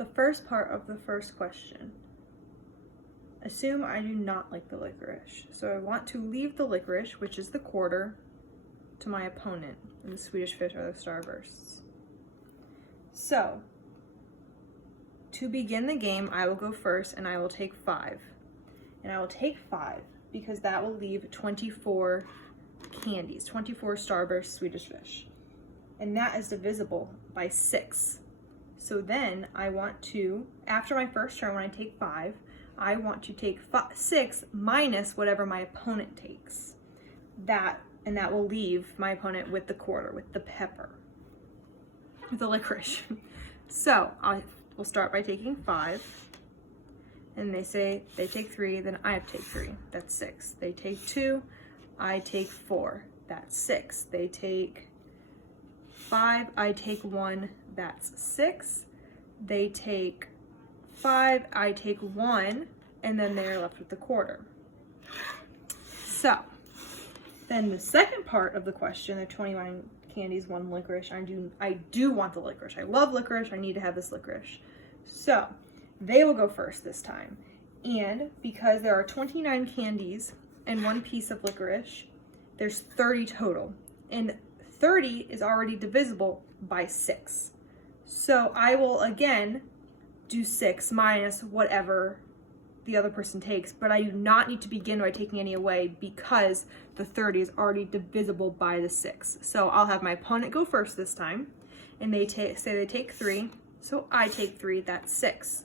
the first part of the first question. Assume I do not like the licorice. So I want to leave the licorice, which is the quarter, to my opponent. And the Swedish fish are the starbursts. So, to begin the game, I will go first and I will take 5. And I will take 5 because that will leave 24 candies, 24 starburst Swedish fish. And that is divisible by 6. So then I want to, after my first turn, when I take 5, I want to take 6 minus whatever my opponent takes. And that will leave my opponent with the quarter, with the pepper, with the licorice. So we'll start by taking 5. And they say they take 3, then I have to take 3. That's 6. They take 2, I take 4. That's 6. They take 5, I take 1. That's 6. They take 5, I take 1, and then they're left with the quarter. So, then the second part of the question, the 29 candies, 1 licorice, I do want the licorice. I love licorice, I need to have this licorice. So, they will go first this time. And because there are 29 candies and 1 piece of licorice, there's 30 total. And 30 is already divisible by 6. So I will again do 6 minus whatever the other person takes, but I do not need to begin by taking any away because the 30 is already divisible by the 6. So I'll have my opponent go first this time, and they say they take 3, so I take 3, that's 6.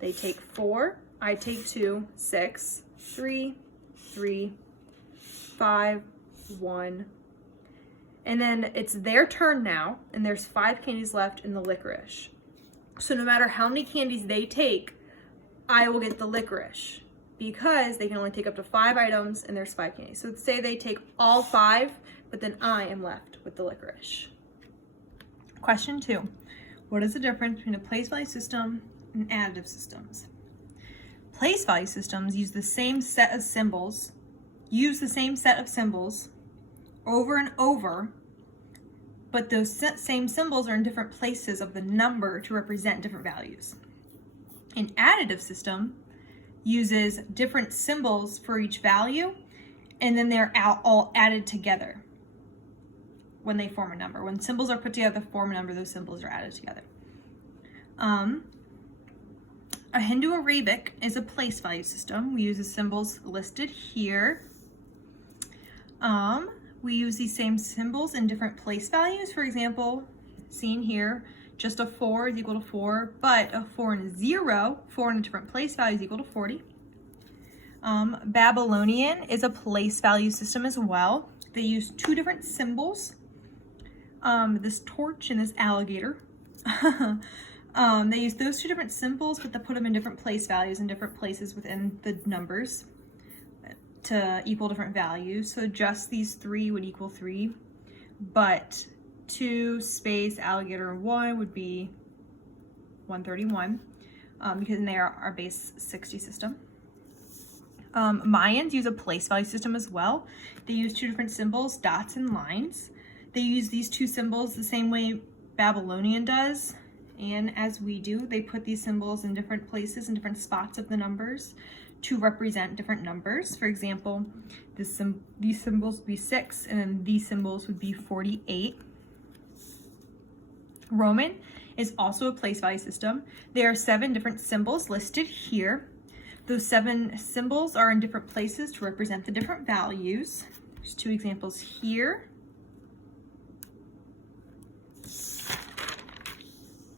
They take 4, I take 2, 6, 3, 3, 5, 1, and then it's their turn now, and there's 5 candies left in the licorice. So no matter how many candies they take, I will get the licorice because they can only take up to 5 items and there's 5 candies. So say they take all 5, but then I am left with the licorice. Question 2. What is the difference between a place value system and additive systems? Place value systems use the same set of symbols over and over, but those same symbols are in different places of the number to represent different values. An additive system uses different symbols for each value, and then they're all added together when they form a number. When symbols are put together to form a number, those symbols are added together. A Hindu-Arabic is a place value system. We use the symbols listed here. We use these same symbols in different place values. For example, seen here, just a 4 is equal to 4, but a 4 and a 0, 4 in a different place value is equal to 40. Babylonian is a place value system as well. They use 2 different symbols, this torch and this alligator. They use those 2 different symbols, but they put them in different place values in different places within the numbers to equal different values. So just these 3 would equal 3, but 2 space alligator and 1 would be 131 because they are our base 60 system. Mayans use a place value system as well. They use 2 different symbols, dots and lines. They use these 2 symbols the same way Babylonian does, and as we do, they put these symbols in different places and different spots of the numbers to represent different numbers. For example, these symbols would be 6, and then these symbols would be 48. Roman is also a place value system. There are 7 different symbols listed here. Those 7 symbols are in different places to represent the different values. There's 2 examples here.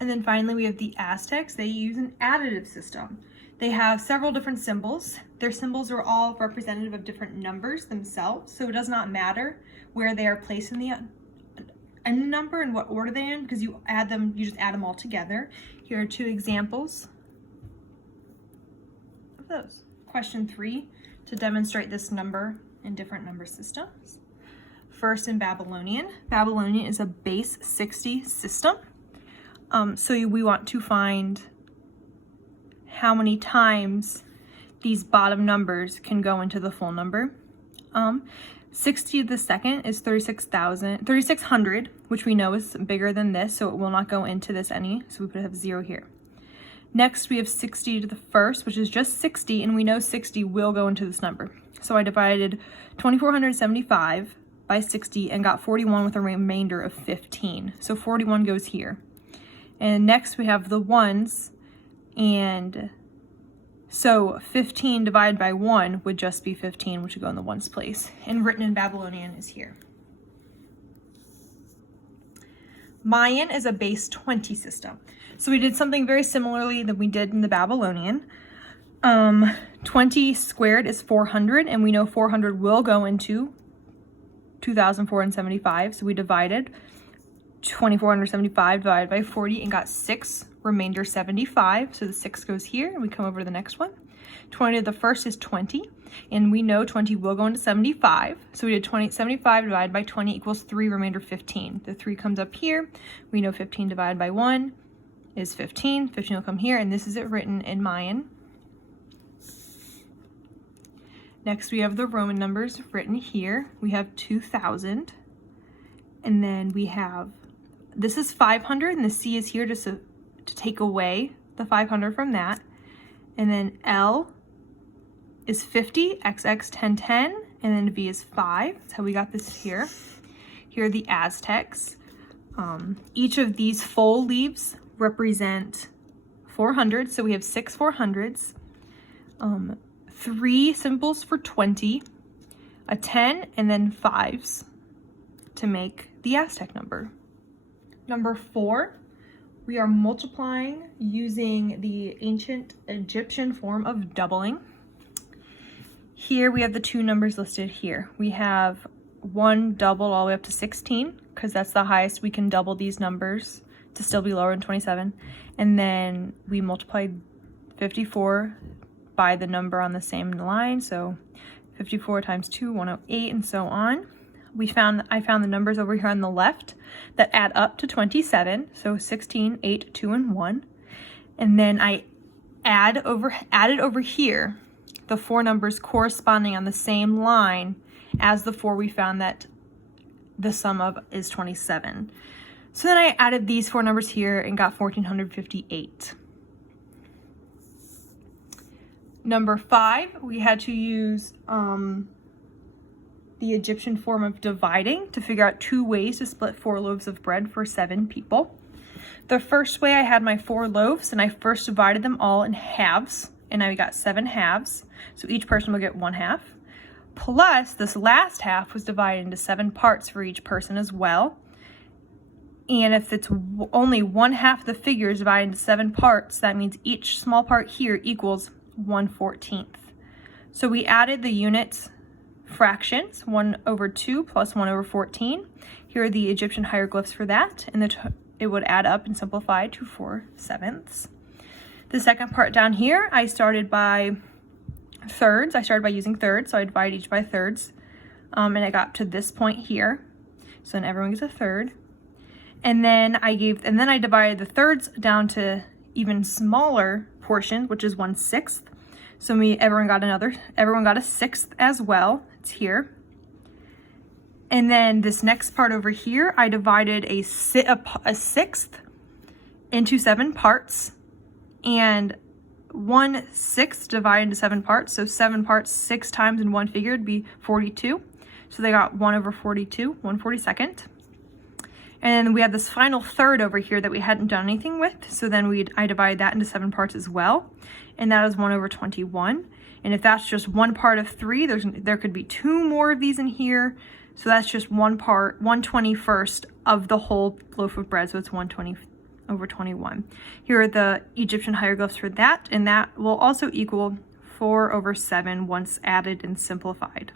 And then finally we have the Aztecs. They use an additive system. They have several different symbols. Their symbols are all representative of different numbers themselves, so it does not matter where they are placed in the number and what order they're in, because you just add them all together. Here are 2 examples of those. Question 3, to demonstrate this number in different number systems. First, in Babylonian. Babylonian is a base 60 system. So we want to find how many times these bottom numbers can go into the full number. 60 to the second is 3600, which we know is bigger than this, so it will not go into this any, so we could have 0 here. Next, we have 60 to the first, which is just 60, and we know 60 will go into this number. So I divided 2,475 by 60 and got 41 with a remainder of 15. So 41 goes here. And next we have the ones, and so 15 divided by 1 would just be 15, which would go in the ones place. And written in Babylonian is here. Mayan is a base 20 system. So we did something very similarly that we did in the Babylonian. 20 squared is 400, and we know 400 will go into 2,475. So we divided 2,475 divided by 40 and got 6, remainder 75. So the 6 goes here, and we come over to the next one. 20 to the first is 20, and we know 20 will go into 75. So we did 75 divided by 20 equals 3, remainder 15. The 3 comes up here. We know 15 divided by 1 is 15. 15 will come here, and this is it written in Mayan. Next, we have the Roman numbers written here. We have 2,000, and then we have, this is 500, and the C is here just to take away the 500 from that. And then L is 50, XX 1010, and then V is 5. That's how we got this here. Here are the Aztecs. Each of these full leaves represent 400, so we have 6 400s. 3 symbols for 20, a 10, and then 5s to make the Aztec number. Number 4, we are multiplying using the ancient Egyptian form of doubling. Here we have the 2 numbers listed here. We have 1 doubled all the way up to 16, because that's the highest we can double these numbers to still be lower than 27. And then we multiplied 54 by the number on the same line, so 54 times 2, 108, and so on. I found the numbers over here on the left that add up to 27, so 16, 8, 2, and 1. And then I added over here the 4 numbers corresponding on the same line as the 4 we found that the sum of is 27. So then I added these 4 numbers here and got 1,458. Number 5, we had to use the Egyptian form of dividing to figure out 2 ways to split 4 loaves of bread for 7 people. The first way, I had my 4 loaves, and I first divided them all in halves, and I got 7 halves, so each person will get 1 half. Plus, this last half was divided into 7 parts for each person as well. And if it's only 1/2 of the figure is divided into 7 parts, that means each small part here equals 1/14. So we added the units fractions, 1/2 plus 1/14. Here are the Egyptian hieroglyphs for that, and it would add up and simplify to 4/7. The second part down here, I started by thirds. I started by using thirds, so I divide each by thirds, and I got to this point here. So then everyone gets a third, and then I divided the thirds down to even smaller portion, which is 1/6. So everyone got a 1/6 as well. It's here. And then this next part over here, I divided a 1/6 into 7 parts, and 1/6 divided into 7 parts. So 7 parts 6 times in one figure would be 42. So they got 1/42, 1/42. And then we had this final third over here that we hadn't done anything with. So then I divided that into 7 parts as well. And that is 1/21. And if that's just one part of 3, there could be 2 more of these in here. So that's just one part, 1/21 of the whole loaf of bread. So it's 1/20/21. Here are the Egyptian hieroglyphs for that. And that will also equal 4/7 once added and simplified.